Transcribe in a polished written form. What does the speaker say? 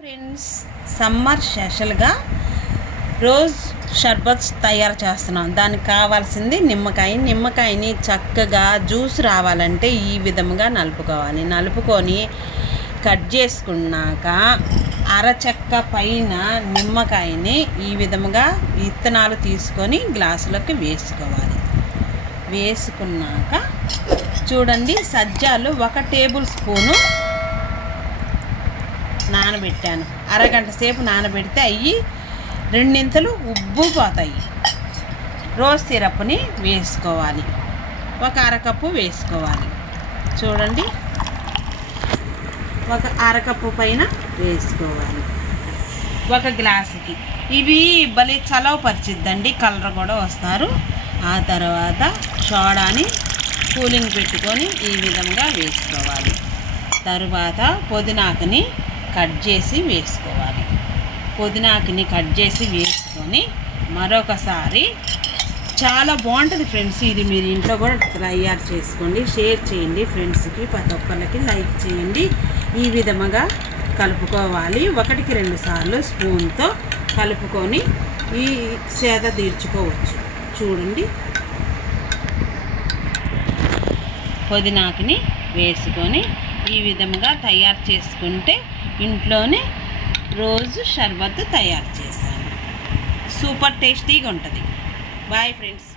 Friends, summer స్పెషల్గా rose షర్బత్ తయారు చేస్తున్నాం. దానికి కావాల్సింది నిమ్మకాయని చక్కగా జ్యూస్ రావాలంటే ఈ విధముగా నలుపుకోవాలి. నలుపుకొని కట్ చేసుకున్నాక అరచెక్క పైన నిమ్మకాయని ఈ విధముగా విత్తనాలు తీసుకొని గ్లాసులోకి వేసుకోవాలి. వేసుకున్నాక చూడండి, సజ్జాలు 1 టేబుల్ స్పూను నానబెట్టాను. అరగంట సేపు నానబెడితే అవి రెండింతలు ఉబ్బిపోతాయి. రోజ్ సిరప్ని వేసుకోవాలి. 1 అరకప్పు వేసుకోవాలి. చూడండి, 1 అరకప్పు పైన వేసుకోవాలి 1 గ్లాసుకి. ఇవి భలే చలవ పరిచిద్దండి, కలర్ కూడా వస్తారు. ఆ తర్వాత సోడాని కూలింగ్ పెట్టుకొని ఈ విధంగా వేసుకోవాలి. తరువాత పుదీనాకుని కట్ చేసి వేసుకోవాలి. పుదీనాకుని కట్ చేసి వేసుకొని మరొకసారి చాలా బాగుంటుంది ఫ్రెండ్స్. ఇది మీరు ఇంట్లో కూడా తయారు చేసుకోండి. షేర్ చేయండి ఫ్రెండ్స్కి, ప్రతి ఒక్కరికి లైక్ చేయండి. ఈ విధముగా కలుపుకోవాలి. 1కి 2 సార్లు స్పూన్తో కలుపుకొని ఈ సేద తీర్చుకోవచ్చు. చూడండి, పుదీనాకుని వేసుకొని ఈ విధముగా తయారు చేసుకుంటే ఇంట్లోనే రోజు షర్బత్ తయారు చేశాను. సూపర్ టేస్టీగా ఉంటుంది. Bye friends.